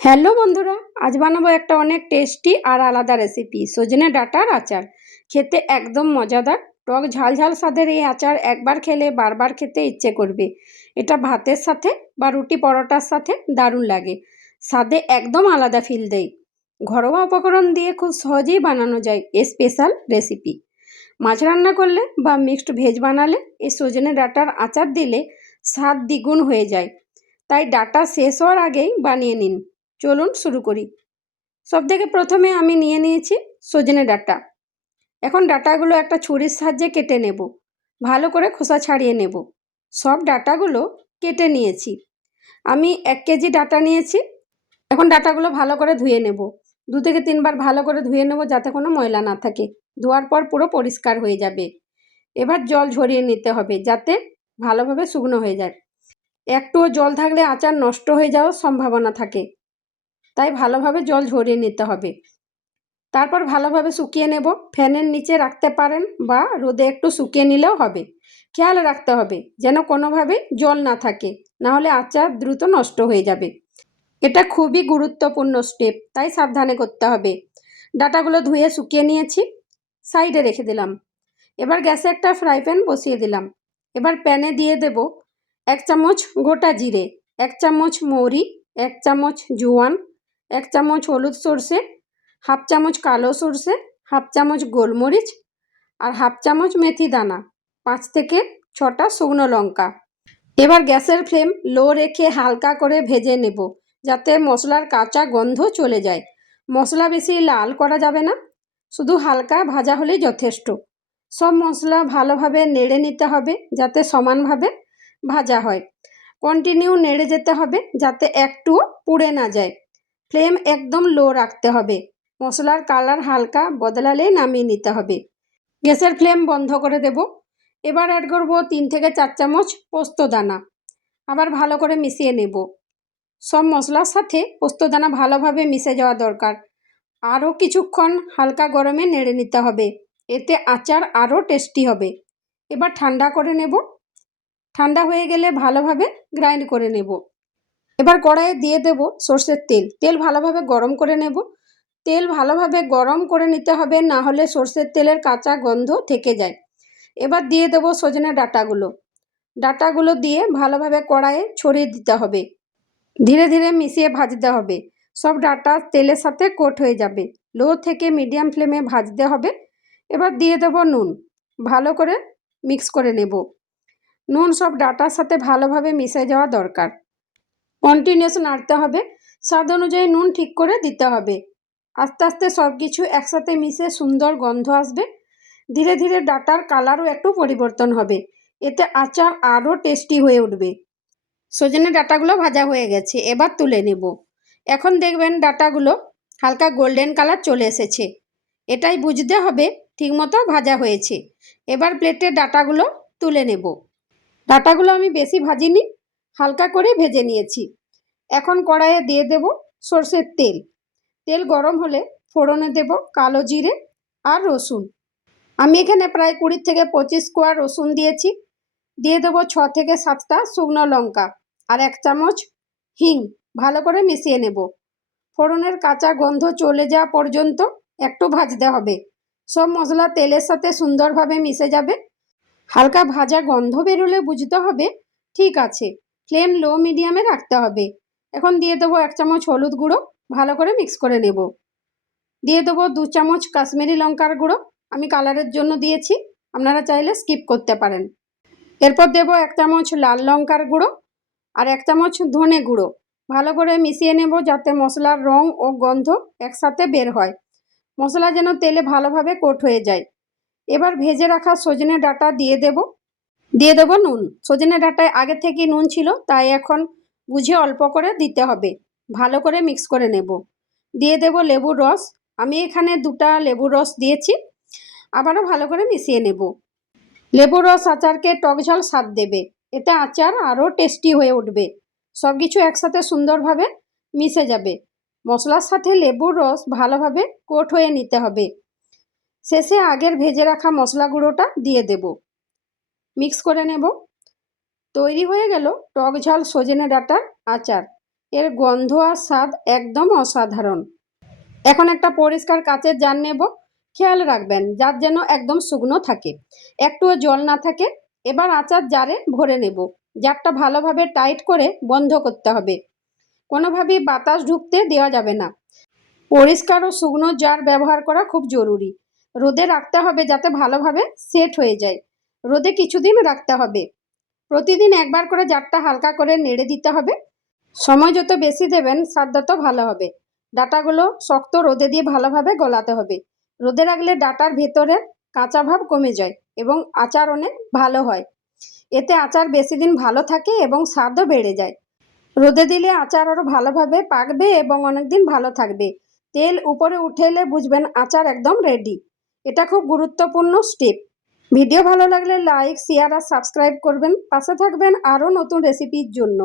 Hello বন্ধুরা, আজ বানাবো একটা অনেক টেস্টি আর আলাদা রেসিপি সজনে ডাঁটার আচার। খেতে একদম মজাদার, টক ঝাল ঝাল স্বাদের এই আচার একবার খেলে বারবার খেতে ইচ্ছে করবে। এটা ভাতের সাথে বা রুটি পরোটার সাথে দারুণ লাগে, স্বাদে একদম আলাদা ফিল দেয়। ঘরোয়া উপকরণ দিয়ে খুব সহজেই বানানো যায় এই স্পেশাল রেসিপি। মাছ রান্না করলে বা মিক্সড ভেজ বানালে এই সজনে ডাঁটার আচার দিলে স্বাদ দ্বিগুণ হয়ে যায়। তাই ডাঁটা শেষ হওয়ার আগেই বানিয়ে নিন। চলুন শুরু করি। সবথেকে প্রথমে আমি নিয়ে নিয়েছি সজনে ডাঁটা। এখন ডাঁটাগুলো একটা ছুরির সাহায্যে কেটে নেব। ভালো করে খোসা ছাড়িয়ে নেব। সব ডাঁটাগুলো কেটে নিয়েছি। আমি 1 কেজি ডাঁটা নিয়েছি। এখন ডাঁটাগুলো ভালো করে ধুয়ে নেব। 2 থেকে 3 বার ভালো করে ধুয়ে নেব যাতে কোনো ময়লা না থাকে। ধোয়ার পর পুরো পরিষ্কার হয়ে যাবে। এবার জল ঝরিয়ে নিতে হবে যাতে ভালোভাবে শুকনো হয়ে যায়। একটুও জল থাকলে আচার নষ্ট হয়ে যাওয়ার সম্ভাবনা থাকে, তাই ভালোভাবে জল ঝরিয়ে নিতে হবে। তারপর ভালোভাবে শুকিয়ে নেব। ফ্যানের নিচে রাখতে পারেন বা রোদে একটু শুকিয়ে নিলেও হবে। খেয়াল রাখতে হবে যেন কোনোভাবেই জল না থাকে, না হলে আচার দ্রুত নষ্ট হয়ে যাবে। এটা খুবই গুরুত্বপূর্ণ স্টেপ, তাই সাবধানে করতে হবে। ডাঁটাগুলো ধুয়ে শুকিয়ে নিয়েছি, সাইডে রেখে দিলাম। এবার গ্যাসে একটা ফ্রাই প্যান বসিয়ে দিলাম। এবার প্যানে দিয়ে দেব 1 চামচ গোটা জিরে, 1 চামচ মৌরি, 1 চামচ জোয়ান, 1 চামচ হলুদ সর্ষে, 1/2 চামচ কালো সর্ষে, 1/2 চামচ গোলমরিচ আর 1/2 চামচ মেথি দানা, 5 থেকে 6টা শুকনো লঙ্কা। এবার গ্যাসের ফ্লেম লো রেখে হালকা করে ভেজে নেব যাতে মশলার কাঁচা গন্ধ চলে যায়। মশলা বেশি লাল করা যাবে না, শুধু হালকা ভাজা হলেই যথেষ্ট। সব মশলা ভালোভাবে নেড়ে নিতে হবে যাতে সমানভাবে ভাজা হয়। কন্টিনিউ নেড়ে যেতে হবে যাতে একটুও পুড়ে না যায়। ফ্লেম একদম লো রাখতে হবে। মশলার কালার হালকা বদলালে নামিয়ে নিতে হবে। গ্যাসের ফ্লেম বন্ধ করে দেব। এবার অ্যাড করব 3 থেকে 4 চামচ পোস্ত দানা। আবার ভালো করে মিশিয়ে নেব। সব মশলার সাথে পোস্ত দানা ভালোভাবে মিশে যাওয়া দরকার। আরও কিছুক্ষণ হালকা গরমে নেড়ে নিতে হবে, এতে আচার আরও টেস্টি হবে। এবার ঠান্ডা করে নেব। ঠান্ডা হয়ে গেলে ভালোভাবে গ্রাইন্ড করে নেব। এবার কড়াইয়ে দিয়ে দেব সর্ষের তেল। তেল ভালোভাবে গরম করে নেব। তেল ভালোভাবে গরম করে নিতে হবে, না হলে সর্ষের তেলের কাঁচা গন্ধ থেকে যায়। এবার দিয়ে দেব সজনে ডাঁটাগুলো। ডাঁটাগুলো দিয়ে ভালোভাবে কড়াইয়ে ছড়িয়ে দিতে হবে। ধীরে ধীরে মিশিয়ে ভাজতে হবে। সব ডাঁটা তেলের সাথে কোট হয়ে যাবে। লো থেকে মিডিয়াম ফ্লেমে ভাজতে হবে। এবার দিয়ে দেব নুন। ভালো করে মিক্স করে নেব। নুন সব ডাঁটার সাথে ভালোভাবে মিশে যাওয়া দরকার। কন্টিনিউয়াস নাড়তে হবে। স্বাদ অনুযায়ী নুন ঠিক করে দিতে হবে। আস্তে আস্তে সব কিছু একসাথে মিশে সুন্দর গন্ধ আসবে। ধীরে ধীরে ডাঁটার কালারও একটু পরিবর্তন হবে, এতে আচার আরও টেস্টি হয়ে উঠবে। সজনে ডাঁটাগুলো ভাজা হয়ে গেছে, এবার তুলে নেব। এখন দেখবেন ডাঁটাগুলো হালকা গোল্ডেন কালার চলে এসেছে, এটাই বুঝতে হবে ঠিকমতো ভাজা হয়েছে। এবার প্লেটে ডাঁটাগুলো তুলে নেব। ডাঁটাগুলো আমি বেশি ভাজিনি, হালকা করে ভেজে নিয়েছি। এখন কড়াইয়ে দিয়ে দেব সর্ষের তেল। তেল গরম হলে ফোড়নে দেব কালো জিরে আর রসুন। আমি এখানে প্রায় 20 থেকে 25 কোয়া রসুন দিয়েছি। দিয়ে দেবো 6 থেকে 7টা শুকনো লঙ্কা আর 1 চামচ হিং। ভালো করে মিশিয়ে নেব। ফোড়নের কাঁচা গন্ধ চলে যাওয়া পর্যন্ত একটু ভাজতে হবে। সব মশলা তেলের সাথে সুন্দরভাবে মিশে যাবে। হালকা ভাজা গন্ধ বেরোলে বুঝতে হবে ঠিক আছে। ফ্লেম লো মিডিয়ামে রাখতে হবে। এখন দিয়ে দেবো 1 চামচ হলুদ গুঁড়ো। ভালো করে মিক্স করে নেব। দিয়ে দেবো 2 চামচ কাশ্মীরি লঙ্কার গুঁড়ো। আমি কালারের জন্য দিয়েছি, আপনারা চাইলে স্কিপ করতে পারেন। এরপর দেব 1 চামচ লাল লঙ্কার গুঁড়ো আর 1 চামচ ধনে গুঁড়ো। ভালো করে মিশিয়ে নেব যাতে মশলার রং ও গন্ধ একসাথে বের হয়। মশলা যেন তেলে ভালোভাবে কোট হয়ে যায়। এবার ভেজে রাখা সজনে ডাঁটা দিয়ে দেব নুন। সজনে ডাঁটায় আগে থেকে নুন ছিল, তাই এখন বুঝে অল্প করে দিতে হবে। ভালো করে মিক্স করে নেব। দিয়ে দেব লেবুর রস। আমি এখানে 2টা লেবুর রস দিয়েছি। আবারও ভালো করে মিশিয়ে নেব। লেবুর রস আচারকে টকঝাল স্বাদ দেবে, এতে আচার আরও টেস্টি হয়ে উঠবে। সব কিছু একসাথে সুন্দরভাবে মিশে যাবে। মশলার সাথে লেবুর রস ভালোভাবে কোট হয়ে নিতে হবে। শেষে আগের ভেজে রাখা মশলা গুঁড়োটা দিয়ে দেব। মিক্স করে নেব। তৈরি হয়ে গেল টকঝাল সজনে ডাঁটার আচার। এর গন্ধ আর স্বাদ একদম অসাধারণ। এখন একটা পরিষ্কার কাচের জার নেব। খেয়াল রাখবেন জার যেন একদম শুকনো থাকে, একটুও জল না থাকে। এবার আচার জারে ভরে নেব। জারটা ভালোভাবে টাইট করে বন্ধ করতে হবে, কোনোভাবেই বাতাস ঢুকতে দেওয়া যাবে না। পরিষ্কার ও শুকনো জার ব্যবহার করা খুব জরুরি। রোদে রাখতে হবে যাতে ভালোভাবে সেট হয়ে যায়। রোদে কিছুদিন রাখতে হবে। প্রতিদিন একবার করে জারটা হালকা করে নেড়ে দিতে হবে। সময় যত বেশি দেবেন স্বাদ তত ভালো হবে। ডাঁটাগুলো শক্ত রোদে দিয়ে ভালোভাবে গলাতে হবে। রোদে রাখলে ডাঁটার ভেতরের কাঁচা ভাব কমে যায় এবং আচার অনেক ভালো হয়। এতে আচার বেশি দিন ভালো থাকে এবং স্বাদও বেড়ে যায়। রোদে দিলে আচার আরও ভালোভাবে পাকবে এবং অনেক দিন ভালো থাকবে। তেল উপরে উঠে এলে বুঝবেন আচার একদম রেডি। এটা খুব গুরুত্বপূর্ণ স্টেপ। ভিডিও ভালো লাগলে লাইক, শেয়ার আর সাবস্ক্রাইব করবেন। পাশে থাকবেন আরও নতুন রেসিপির জন্য।